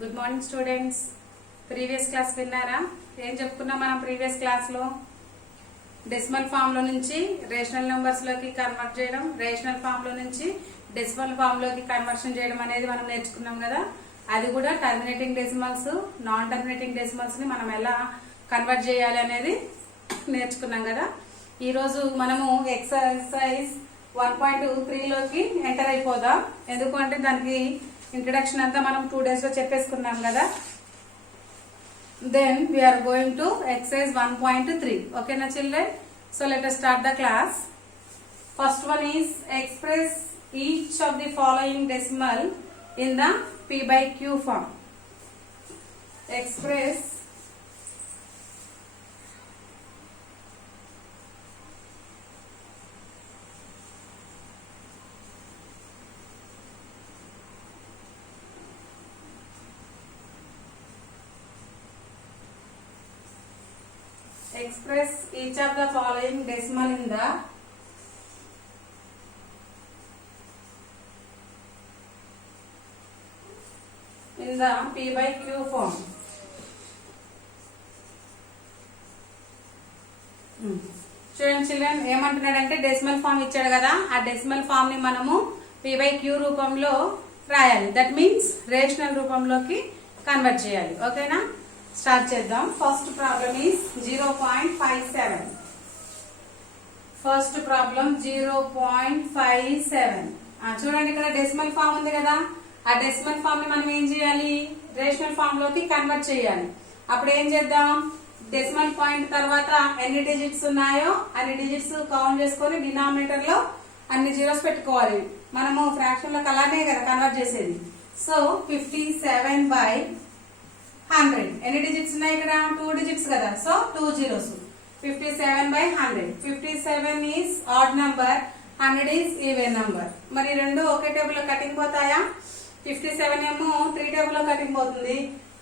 Good morning students. Previous class విన్నారా? ఏం చెప్పుకున్నాం మనం ప్రీవియస్ క్లాస్ లో? డెసిమల్ ఫామ్ లో నుంచి రేషనల్ నెంబర్స్ లోకి కన్వర్ట్ చేయడం, రేషనల్ ఫామ్ లో నుంచి డెసిమల్ ఫామ్ లోకి కన్వర్షన్ చేయడం అనేది మనం నేర్చుకున్నాం కదా. అది కూడా terminating decimals, non terminating decimals ని మనం ఎలా కన్వర్ట్ చేయాలి అనేది నేర్చుకున్నాం కదా. ఈ రోజు మనము ఎక్సర్సైజ్ 1.3 లోకి ఎంటర్ అయిపోదాం. ఎందుకంటే దానికి ఇంట్రడక్షన్ అంతా మనం 2 days లో చెప్పేసుకున్నాం కదా. Then we are going to exercise 1.3. Okay na children? So let us start the class. First one is express each of the following decimal in the P by Q form. Express each of the following decimal in the P by Q form. చూడండి children, ఏమంటున్నాడంటే decimal form ఇచ్చాడు కదా, ఆ decimal form ని మనము P by Q రూపంలో రాయాలి. That means rational రూపంలోకి కన్వర్ట్ చేయాలి. ఓకేనా? స్టార్ట్ చేద్దాం. First problem is 0.57. First problem 0.57. చూడండి, ఇక్కడ డెసిమల్ ఫామ్ ఉంది కదా, ఆ డెసిమల్ ఫామ్ ని మనం ఏం చేయాలి? రేషనల్ ఫామ్ లోకి కన్వర్ట్ చేయాలి. అప్పుడు ఏం చేద్దాం? డెసిమల్ పాయింట్ తర్వాత ఎన్ని డిజిట్స్ ఉన్నాయో అన్ని డిజిట్స్ కౌంట్ చేసుకొని డినామినేటర్ లో అన్ని జీరోస్ పెట్టుకోవాలి. మనము ఫ్రాక్షన్ లోకి అలానే కదా కన్వర్ట్ చేసేది. సో 57/100 ఎన్ని డిజిట్స్ ఉన్నాయి ఇక్కడ? 2 డిజిట్స్ కదా, so 2 zeros. 57/100. 57 is odd number, 100 is even number. మరి రెండు ఒకే టేబుల్ లో కటింగ్ పోతాయా? 57 ఏమో 3 టేబుల్ లో కటింగ్ పోతుంది,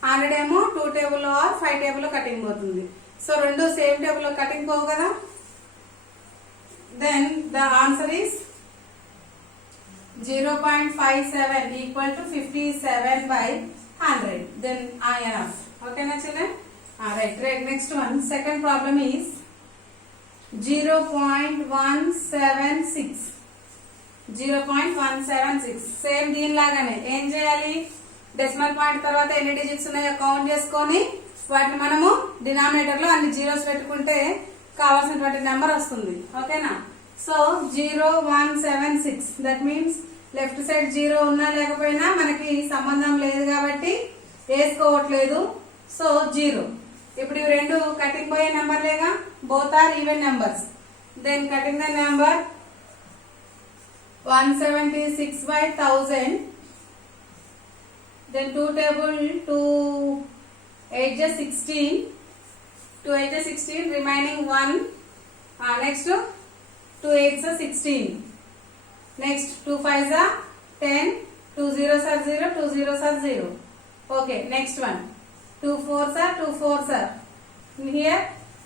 100 ఏమో 2 టేబుల్ ఆర్ 5 టేబుల్ లో కటింగ్ పోతుంది. సో రెండు సేమ్ టేబుల్ లో కటింగ్ పోవు కదా. Then the answer is 0.57 equal to 57/100. Then enough. Okay na children? Right. Next one. Second problem is 0.176. 0.176. Same దీని లాగానే ఏం చేయాలి? డెసిమల్ పాయింట్ తర్వాత ఎన్ని డిజిట్స్ ఉన్నాయో కౌంట్ చేసుకొని వాటిని మనము డినామినేటర్ లో అన్ని జీరోస్ పెట్టుకుంటే కావాల్సినటువంటి నెంబర్ వస్తుంది. ఓకేనా? So 0176. That means left side 0 ఉన్నా లేకపోయినా మనకి సంబంధం లేదు కాబట్టి వేసుకోవట్లేదు. సో 0. ఇప్పుడు ఇవి రెండు కటింగ్ పోయే నెంబర్లేగా, both are even numbers. Then cutting the number 176/1000. Then 2 table 2 8 is 16. 2 8 is 16. Remaining 1. Next 2 8 is 16. Next 2 5 are 10. 2 zeros are 0. 2 zeros are 0. Okay. Next one. 2 4s are 2 4s are. Here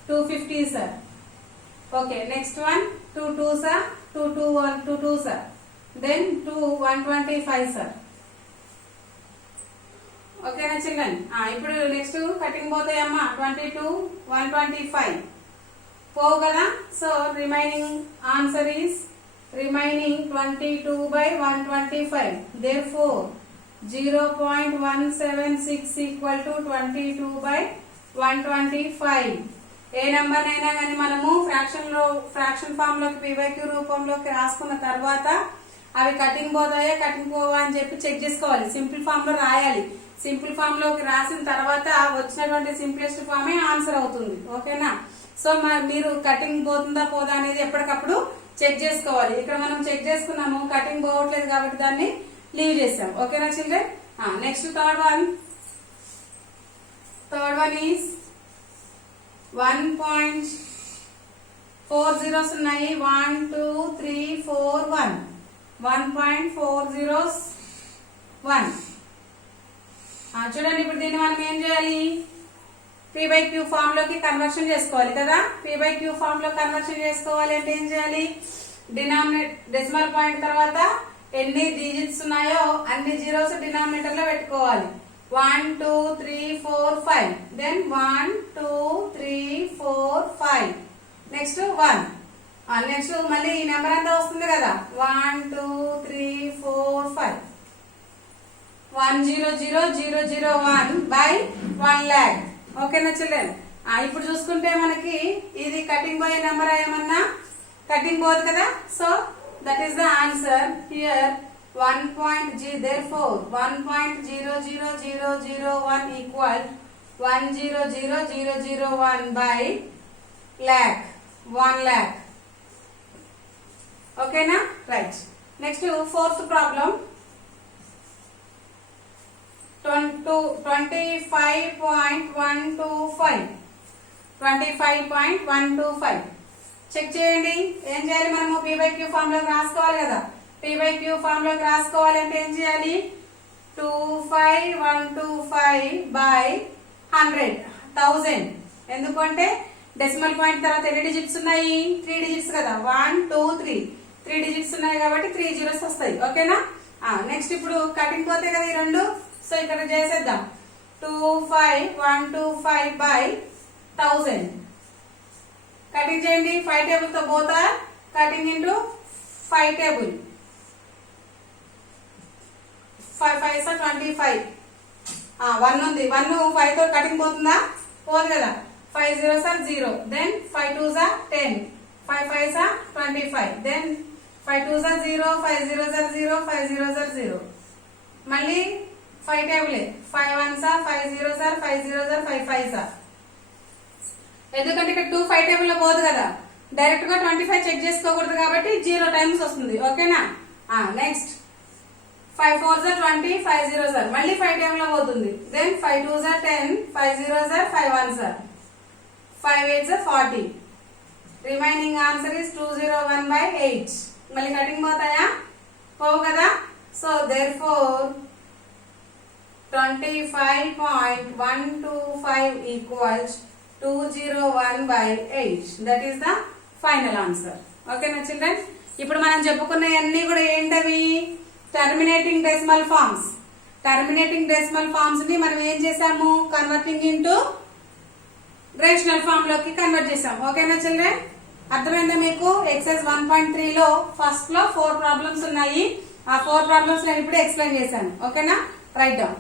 2 50s are. Okay. Next one. 2 2s are 2 2 1 2 2s are. Then 2 125s are. ఓకేనా children? ఇప్పుడు next cutting పోతాయమ్మా. 22 125 పోవు కదా. So remaining answer is remaining 22/125. Therefore 0.176 equal to 22/125. A number అయినా కానీ మనము fraction form లోకి P by Q రూపంలోకి రాసుకున్న తర్వాత అవి కటింగ్ పోతాయా కటింగ్ పోవా అని చెప్పి చెక్ చేసుకోవాలి. సింపుల్ ఫామ్ లో రాయాలి. సింపుల్ ఫామ్ లోకి రాసిన తర్వాత వచ్చినటువంటి సింప్లెస్ట్ ఫామే ఆన్సర్ అవుతుంది. ఓకేనా? సో మీరు కటింగ్ పోతుందా పోదా అనేది ఎప్పటికప్పుడు చెక్ చేసుకోవాలి. ఇక్కడ మనం చెక్ చేసుకున్నాము, కటింగ్ పోవట్లేదు కాబట్టి దాన్ని లీవ్ చేసాం. ఓకేనా children? Next third one is 1.4 zeros ఉన్నాయి. 1 2 3 4 1. 1.401. చూడండి, ఇప్పుడు దీన్ని మనం ఏం చేయాలి? P by Q ఫామ్ లోకి కన్వర్షన్ చేసుకోవాలి కదా. P by Q ఫామ్ లో కన్వర్షన్ చేసుకోవాలి అంటే ఏం చేయాలి? డెసిమల్ పాయింట్ తర్వాత ఎన్ని డిజిట్స్ ఉన్నాయో అన్ని జీరోస్ డినామినేటర్ లో పెట్టుకోవాలి. 1 2 3 4 5 then 1 2 3 4 5 నెక్స్ట్ 1 నెక్స్ట్ మళ్ళీ ఈ నెంబర్ అంతా వస్తుంది కదా 1 2 3 4 5 100,001 by 1 lakh. ఓకేనా చిల్డ్రన్? ఇప్పుడు చూసుకుంటే మనకి ఇది కటింగ్ పోయే నెంబర్ ఏమన్నా కటింగ్ పోదు కదా, so that is the answer here. 1.0 therefore 1.00001 equal 100,001 by lakh 1 lakh. ఓకేనా? Right. Next fourth problem 25.125 check చేయండి. ఏం చేయాలి మనము? p by q ఫార్మ్ లోకి రాసుకోవాలి కదా. p by q ఫార్మ్ లోకి రాసుకోవాలంటే ఏం చేయాలి? 25125 by 100,000. ఎందుకంటే డెసిమల్ పాయింట్ తర్వాత ఎన్ని డిజిట్స్ ఉన్నాయి? 3 డిజిట్స్ కదా. 1 2 3 డిజిట్స్ ఉన్నాయి కాబట్టి 3 జీరోస్ వస్తాయి. ఓకేనా? నెక్స్ట్ ఇప్పుడు కటింగ్ పోతే కదా ఈ రెండు, సో ఇక్కడ చేసేద్దాం. 25125 by 1000 కటింగ్ చేయండి. 5 టేబుల్ తో both are cutting into 5 table. 5 5 25. 1 ఉంది. 1 5 తో కటింగ్ పోతుందా? పోదు కదా. 5 0s are 0. Then 5 2s are 10. 5 5s are 25. Then 5 2s are 0. 5 0s are 0. 5 0s are 0. మళ్ళీ 5 table. 5 1s are 5 0s are 5 0s are 5 5s are. ఎందుకంటే ఇక్కడ 2 5 టేబుల్ లో పోదు కదా, డైరెక్ట్ గా 25 చెక్ చేసుకోకూడదు కాబట్టి 0 టైమ్స్ వస్తుంది. ఓకేనా? Next 5 4s are 20. 5 0s are మళ్ళీ 5 టేబుల్ లో పోతుంది. Then 5 2s are 10. 5 0s are 5 1s are 5 8s are 40. Remaining answer is 201 by 8. మళ్ళీ కటింగ్ పోతాయా? పోవు కదా. So therefore 25.125 equals 201 by 8. That is the final answer. ఓకేనా చిల్డ్రన్? ఇప్పుడు మనం చెప్పుకున్నవన్నీ కూడా ఏంటవి? Terminating decimal forms. Terminating decimal forms ని మనం ఏం చేసాము? కన్వర్టింగ్ ఇంటూ రేషనల్ ఫార్మ్ లోకి కన్వర్ట్ చేసాం. ఓకేనా చిల్డ్రన్? అర్థమైందా మీకు? ఎక్సైజ్ 1.3 లో ఫస్ట్ లో 4 ప్రాబ్లమ్స్ ఉన్నాయి. ఆ 4 ప్రాబ్లమ్స్ నేను ఇప్పుడే ఎక్స్ప్లెయిన్ చేశాను. ఓకేనా? Right down.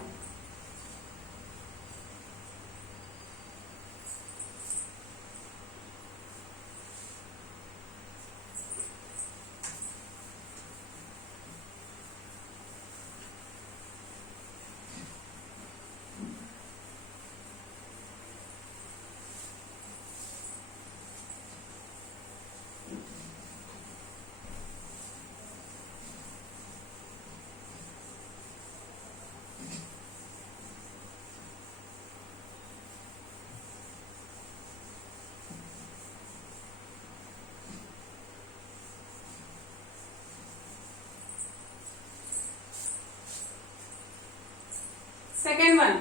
Second one,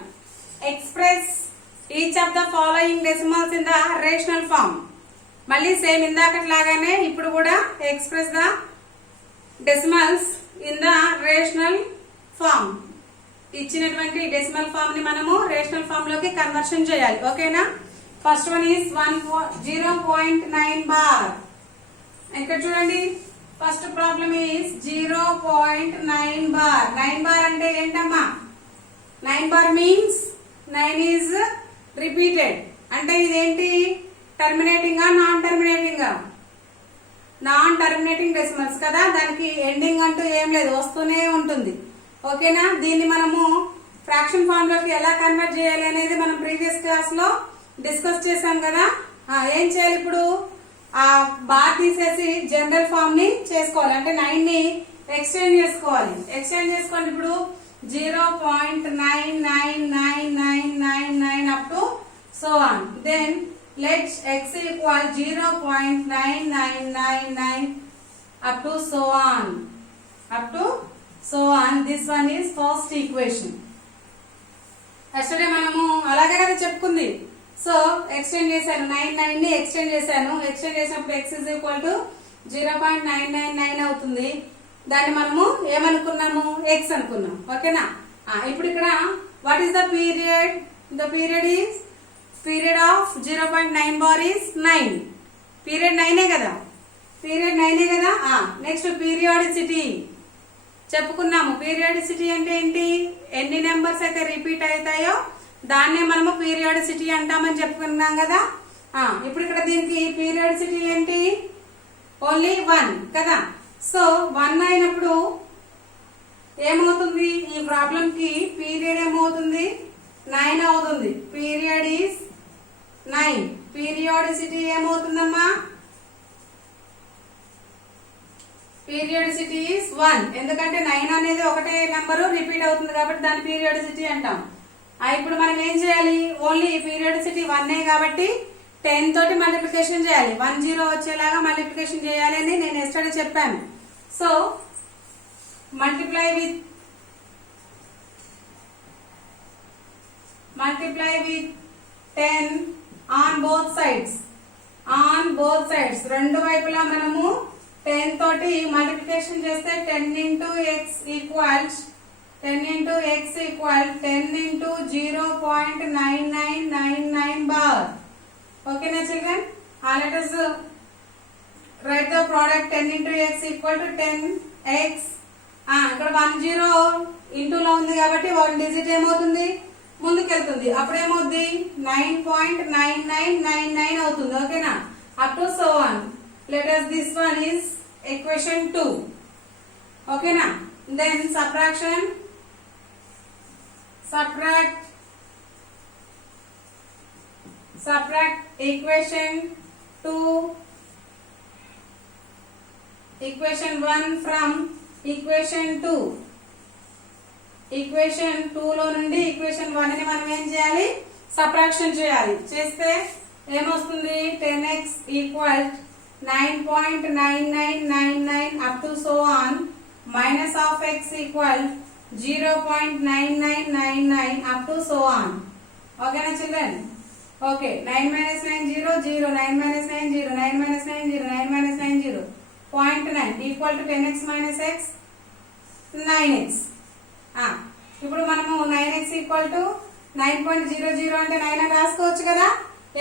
express each of the following decimals in the rational form. మళ్ళీ సేమ్ ఇందాకట్లాగానే ఇప్పుడు కూడా express the decimals in the rational form. ఇచ్చినటువంటి డెసిమల్ ఫామ్ ని మనము రేషనల్ ఫామ్ లోకి కన్వర్షన్ చేయాలి. ఓకేనా? First one is 0.9 bar. ఇక్కడ చూడండి, first problem is 0.9 bar. 9 bar అంటే ఏంటమ్మా? 9 bar means 9 is repeated. అంటే ఇదేంటి? Terminating non terminating? Non terminating decimals కదా, దానికి ఎండింగ్ అంటూ ఏం లేదు, వస్తూనే ఉంటుంది. ఓకేనా? దీన్ని మనము ఫ్రాక్షన్ ఫామ్ లోకి ఎలా కన్వర్ట్ చేయాలి అనేది మనం ప్రీవియస్ క్లాస్ లో డిస్కస్ చేసాం కదా. ఏం చేయాలి ఇప్పుడు? ఆ బార్ తీసేసి జనరల్ ఫామ్ ని చేసుకోవాలి. అంటే 9 ని ఎక్స్టెండ్ చేసుకోవాలి. ఎక్స్టెండ్ చేసుకోండి. ఇప్పుడు 0.99999 up to so on. Then let x equal 0.9999 up to so on. This one is first equation. Yesterday మనము అలాగే కదా చెప్పుకుంది. సో ఎక్స్టెండ్ చేశాను, 99 ని ఎక్స్టెండ్ చేశాను. ఎక్స్టెండ్ చేసినప్పుడు x is equal to 0.999 అవుతుంది. దాన్ని మనము ఏమనుకున్నాము? x అనుకున్నాం. ఓకేనా? ఇప్పుడు ఇక్కడ what is the period? The period of 0.9 bar is 9. Period 9 కదా, period 9 కదా. నెక్స్ట్ పీరియాడిసిటీ చెప్పుకున్నాము. పీరియాడిసిటీ అంటే ఏంటి? ఎన్ని నెంబర్స్ అయితే రిపీట్ అవుతాయో దాన్నే మనము పీరియాడిసిటీ అంటామని చెప్పుకున్నాం కదా. ఇప్పుడు ఇక్కడ దీనికి పీరియాడిసిటీ ఏంటి? ఓన్లీ 1 కదా. సో 1 అయినప్పుడు ఏమవుతుంది? ఈ ప్రాబ్లం కి పీరియడ్ ఏమవుతుంది? 9 అవుతుంది. Period is 9. పీరియాడిసిటీ ఏమవుతుందమ్మా? Periodicity is 1. ఎందుకంటే 9 అనేది ఒకటే నెంబరు రిపీట్ అవుతుంది కాబట్టి దాని పీరియాడిసిటీ అంటాం. ఇప్పుడు మనం ఏం చేయాలి? ఓన్లీ పీరియాడిసిటీ 1 కాబట్టి 10 తోటి మల్టిప్లికేషన్ చేయాలి. 10 వచ్చేలాగా మల్టిప్లికేషన్ చేయాలి అని నేను ఎస్టర్డే చెప్పాను. So multiply with 10 on both sides. రెండు వైపులా మనము 10 తోటి మల్టిప్లికేషన్ చేస్తే 10 into x equals 10 into 0.9999 bar. Okay na children? Let us write the product 10 into x equal to 10x. ఇక్కడ 10 ఇంటూ లో ఉంది కాబట్టి 1 డిజిట్ ఏమవుతుంది? ముందుకెళ్తుంది. అప్పుడు ఏమవుతుంది? 9.9999 అవుతుంది. ఓకేనా? Up to so on. Let us this one is equation 2. ఓకేనా? then subtract equation 1 from equation 2. Equation 2 లో నుండి ఈక్వేషన్ 1 ని మనం ఏం చేయాలి? సబ్ట్రాక్షన్ చేయాలి. చేస్తే ఏమొస్తుంది? 10x equal 9.9999 up to so on minus of x equal 0.9999 up to so on. ఓకేనా children? Okay. 9 minus 9 0 0 9 minus 9 0 9 minus 9 0 9 minus 9 0 0.9 equal to 10x minus x 9x. ఇప్పుడు మనము 9x ఈక్వల్ టు 9.00 అంటే 9 అని రాసుకోవచ్చు కదా.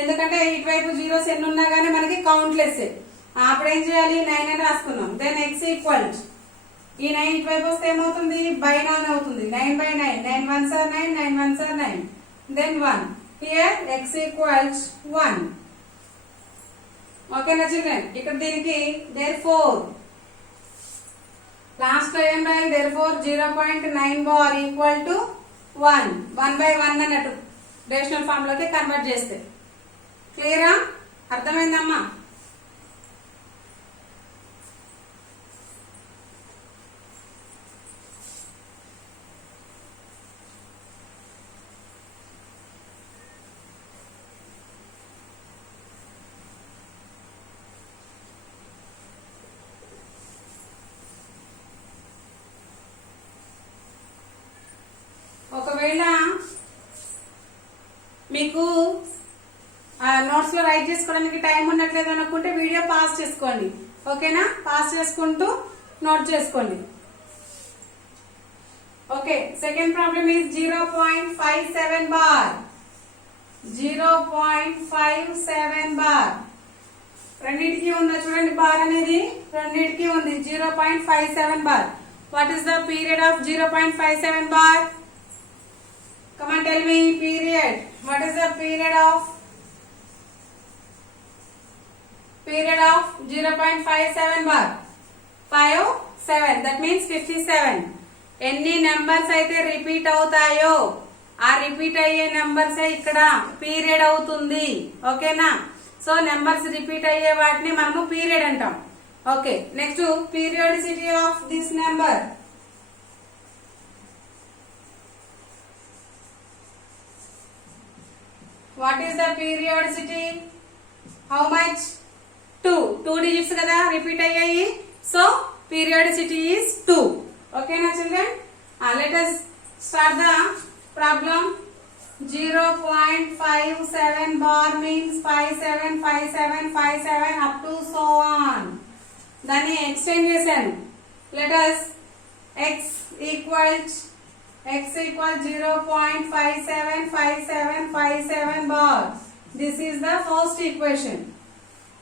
ఎందుకంటే ఇటువైపు జీరోస్ ఎన్ని ఉన్నా కానీ మనకి కౌంట్లెస్. అప్పుడు ఏం చేయాలి? 9 అని రాసుకున్నాం. దెన్ x ఈక్వల్ ఈ 9 ఇటువైపు వస్తే ఏమవుతుంది? బై 9 అవుతుంది. 9/9 9 1s are 9 9 1s are 9 దెన్ 1. Here x equals 1. ఓకేనా చిల్డ్రన్? ఇక్కడ దీనికి therefore లాస్ట్ లో ఏం రాయాలి? therefore 0.9 bar equal to 1. 1/1 అన్నట్టు రేషనల్ ఫామ్ లోకి కన్వర్ట్ చేస్తే. క్లియరా? అర్థమైందమ్మా? ఒకవేళ మీకు నోట్స్ లో రైట్ చేసుకోవడానికి టైం ఉండట్లేదు అనుకుంటే వీడియో పాస్ చేసుకోండి. ఓకేనా? పాస్ చేసుకుంటూ నోట్ చేసుకోండి. Okay. Second problem is 0.57 bar. 0.57 bar రెండింటికి ఉందా చూడండి? బార్ అనేది రెండింటికి ఉంది. 0.57 bar. What is the period of 0.57 bar? Come on, tell me period. What is the period of 0.57 bar? 5 7. That means 57. ఎన్ని నెంబర్స్ అయితే రిపీట్ అవుతాయో ఆ రిపీట్ అయ్యే నెంబర్స్ ఇక్కడ పీరియడ్ అవుతుంది. ఓకేనా? సో నెంబర్స్ రిపీట్ అయ్యే వాటిని మనము పీరియడ్ అంటాం. Okay. Next periodicity of this number. What is the periodicity? How much? 2 digits kada repeat ayyayi. So periodicity is 2. Okay na children? Let us start the problem. 0.57 bar means 575757 up to so on. Dani extend chesanu. Let us x equals x equal 0.575757 bar. This is the first equation.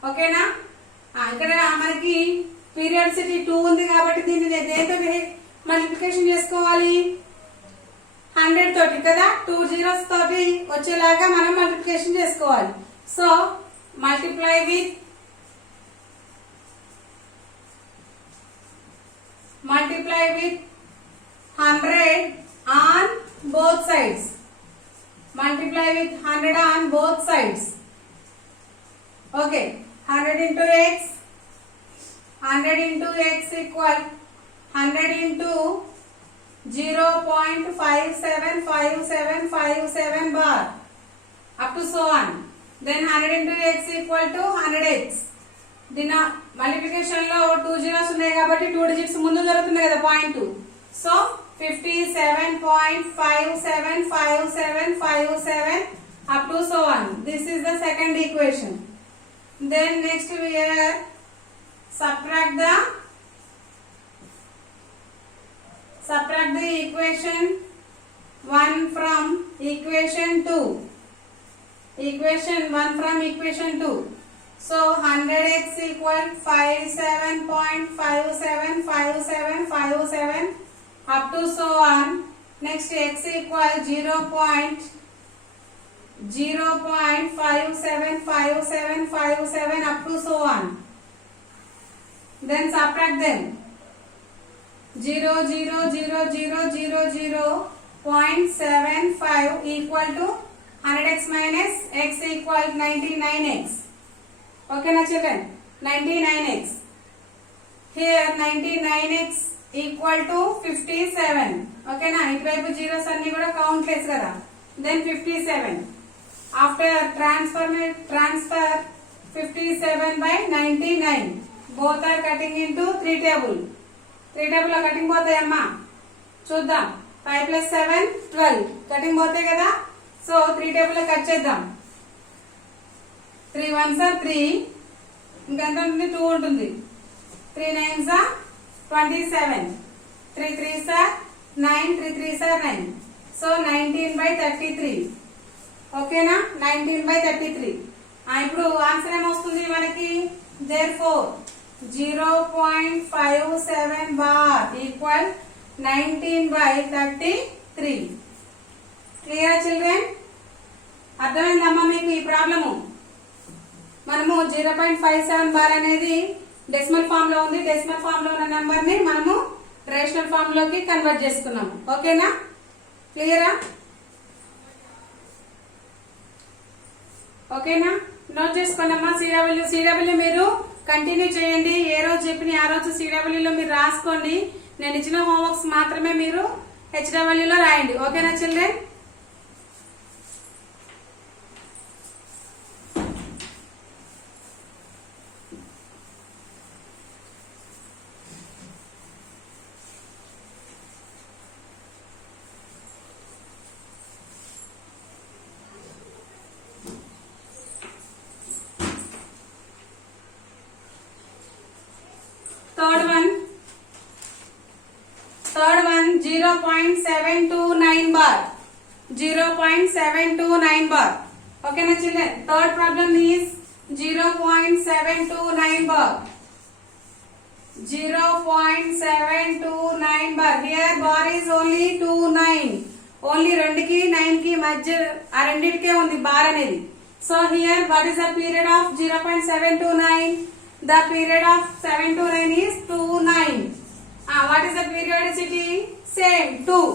Okay na? ఇక్కడ మనకి periodicity 2 ఉంది కాబట్టి దీన్ని దేంతో multiplication చేసుకోవాలి 100 తోటి కదా 2 zeros తోటి వచ్చేలాగా మనం మల్టిప్లికేషన్ చేసుకోవాలి. So multiply with 100 on both sides. Multiply with 100 on both sides. Okay, 100 into x. 100 into x equal 100 into 0.575757 bar up to so on. Then 100 into x equal to 100x. దీని multiplication లో 2 zeros ఉన్నాయి కాబట్టి 2 digits ముందు జరుగుతుంది కదా point. So 57.575757 up to so on. This is the second equation. Then next we are subtract the equation 1 from equation 2. Equation 1 from equation 2. So 100x equal 57.575757 up to so on. Next x equal 0.575757 up to so on. Then subtract them. 0.75 equal to 100x minus x equal 99x. Okay na children, 99x. Here 99x equal to 57. Okay na, ఇటువైపు zeros అన్ని కూడా countless కదా. Then 57. After transfer 57 by 99. Both are cutting into 3 table. 3 table లో cutting పోతాయమ్మా చూద్దాం. 5 plus 7 12 cutting పోతాయి కదా. So 3 table లో cut చేద్దాం. 3 1s are 3. ఇంకెంత ఉంటుంది 2 ఉంటుంది. 3 9s are 27. 3 3s are 9. 3 3s are 9. So 19 by 33. ఓకేనా 19 by 33. ఇప్పుడు ఆన్సర్ ఏమొస్తుంది మనకి therefore 0.57 bar equal 19 by 33. Clear children? అర్థమైందమ్మా మీకు ఈ ప్రాబ్లము? మనము 0.57 బార్ అనేది డెసిమల్ ఫామ్ లో ఉంది. డెసిమల్ ఫామ్ లో ఉన్న నెంబర్ ని మనము రేషనల్ ఫామ్ లోకి కన్వర్ట్ చేసుకున్నాము. ఓకేనా? క్లియరా? ఓకేనా? నోట్ చేసుకోండి అమ్మా. సిడబ్ల్యూ మీరు కంటిన్యూ చేయండి. ఏ రోజు చెప్పిన ఆ రోజు సిడబ్ల్యూలో మీరు రాసుకోండి. నేను ఇచ్చిన హోంవర్క్స్ మాత్రమే మీరు హెచ్డబ్ల్యూలో రాయండి. ఓకేనా children? Third one 0.729 bar. 0.729 bar. Okay na children? Third problem is 0.729 bar. 0.729 bar. Here bar is only 29. Only 2 ki 9 ki మధ్య ఆ రెండిటికే ఉంది బార్ అనేది. So here what is the period of 0.729? The period of 729 is 29. What is the periodicity? Same 2.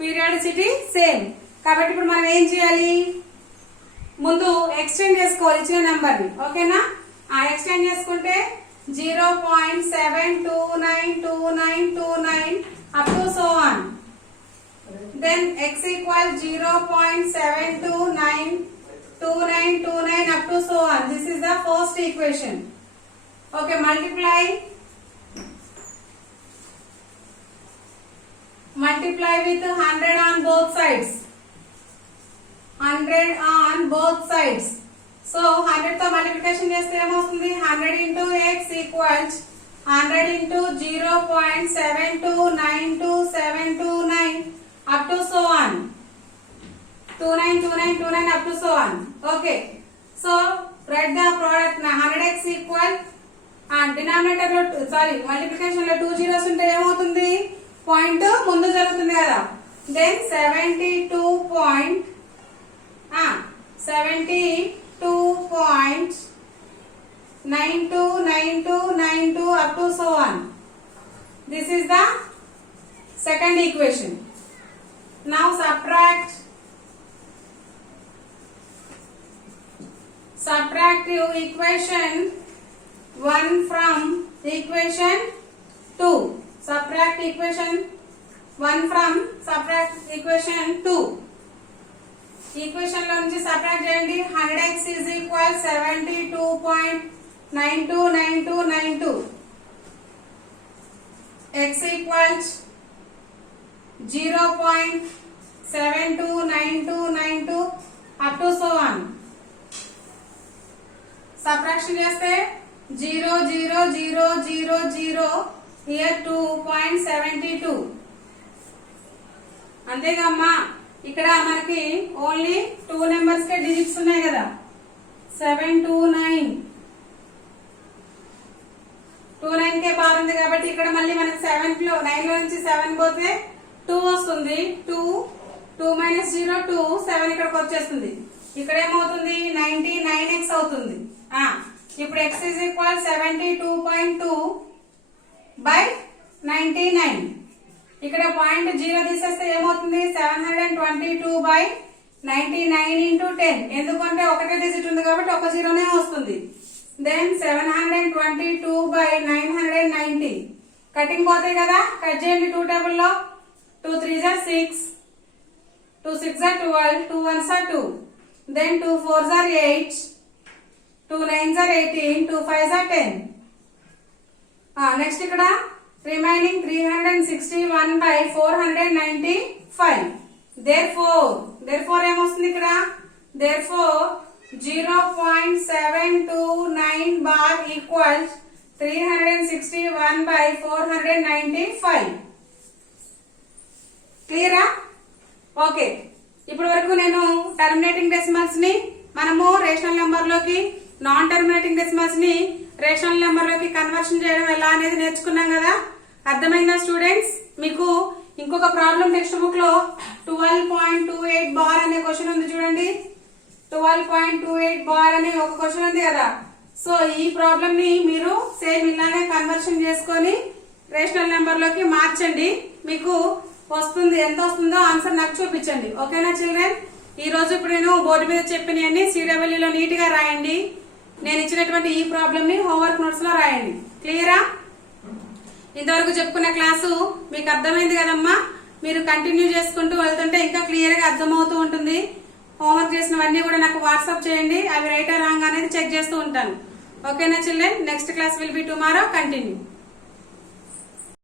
Periodicity same. కాబట్టి ఇప్పుడు మనం ఏం చేయాలి? ముందు ఎక్స్టెండ్ చేసుకోవాలి ఇచ్చిన నెంబర్ ని. ఓకేనా? ఎక్స్టెండ్ చేసుకుంటే 0.7292929 up to so on. Then x equal 0.7292929 up to so on. This is the first equation. Okay, multiply with 100 on both sides. 100 on both sides. So 100 తో మల్టిప్లికేషన్ చేస్తే ఏమవుతుంది? 100 into x equals 100 into 0.729279 up to so on. 29, 29, 29 up to so on. Okay. So write the product. 100x equal denominator లో multiplication లో 2 zeros ఉంటే ఏమవుతుంది? Point ముందు జరుగుతుంది కదా. Then 72.929292 up to so on. This is the second equation. Now subtract equation 1 from equation 2. Subtract equation 1 from equation 2. Equation లో నుంచి subtract చేయండి. 100x is equal 72.929292. x equals 0.729292 up to so on. Subtraction చేస్తే 0 0 0 0 0 here 2.72. అంతేగమ్మా, ఇక్కడ మనకి only 2 numbers కే digits ఉన్నాయి కదా. 729 29 కే bar ఉంది కాబట్టి ఇక్కడ మళ్ళీ మనకి 7 లో 9 లో నుంచి 7 పోతే 2 వస్తుంది. 2 మైనస్ 0 2 7 ఇక్కడికి వచ్చేస్తుంది. ఇక్కడ ఏమవుతుంది? 99x అవుతుంది. ఇప్పుడు x is equal 72.2 by 99. ఇక్కడ పాయింట్ 0 తీసేస్తే ఏమవుతుంది? 722 by 99 into 10. ఎందుకంటే ఒకటే డిజిట్ ఉంది కాబట్టి ఒక జీరోనే వస్తుంది. Then 722 by 990. కటింగ్ పోతాయి కదా, కట్ చేయండి 2 టేబుల్ లో. 2 3s are 6, 2 6s are 12, 2 1s are 2, then 2 4s are 8, 2 9s are 18, 2 5s are 10. Next ఇక్కడ రిమైనింగ్ 361 by 495. therefore ఏమొస్తుంది ఇక్కడ? therefore 0.729 bar equals 361 by 495. క్లియరా? ఓకే. ఇప్పటి వరకు నేను టర్మినేటింగ్ డెసిమల్స్ ని మనము రేషనల్ నెంబర్ లోకి, నాన్ టర్మినేటింగ్ డెసిమల్స్ ని రేషనల్ నెంబర్ లోకి కన్వర్షన్ చేయడం ఎలా అనేది నేర్చుకున్నాం కదా. అర్థమైందా స్టూడెంట్స్? మీకు ఇంకొక ప్రాబ్లం టెక్స్ట్ బుక్ లో 12.28 బార్ అనే క్వశ్చన్ ఉంది చూడండి. 12.28 బార్ అనే ఒక క్వశ్చన్ ఉంది కదా. సో ఈ ప్రాబ్లం ని మీరు సేమ్ ఇలానే కన్వర్షన్ చేసుకొని రేషనల్ నెంబర్ లోకి మార్చండి. మీకు వస్తుంది, ఎంత వస్తుందో ఆన్సర్ నాకు చూపించండి. ఓకేనా చిల్డ్రన్? ఈ రోజు ఇప్పుడు నేను బోర్డు మీద చెప్పినవన్నీ CW లో నీట్ గా రాయండి. నేను ఇచ్చినటువంటి ఈ ప్రాబ్లం ని హోంవర్క్ నోట్స్ లో రాయండి. క్లియరా? ఇంతవరకు చెప్పుకున్న క్లాసు మీకు అర్థమైంది కదమ్మా. మీరు కంటిన్యూ చేసుకుంటూ వెళ్తుంటే ఇంకా క్లియర్ గా అర్థమవుతూ ఉంటుంది. హోంవర్క్ చేసినవన్నీ కూడా నాకు వాట్సాప్ చేయండి. అవి రైట్ ఆర్ రాంగ్ అనేది చెక్ చేస్తూ ఉంటాను. ఓకేనా children? Next class will be tomorrow. Continue.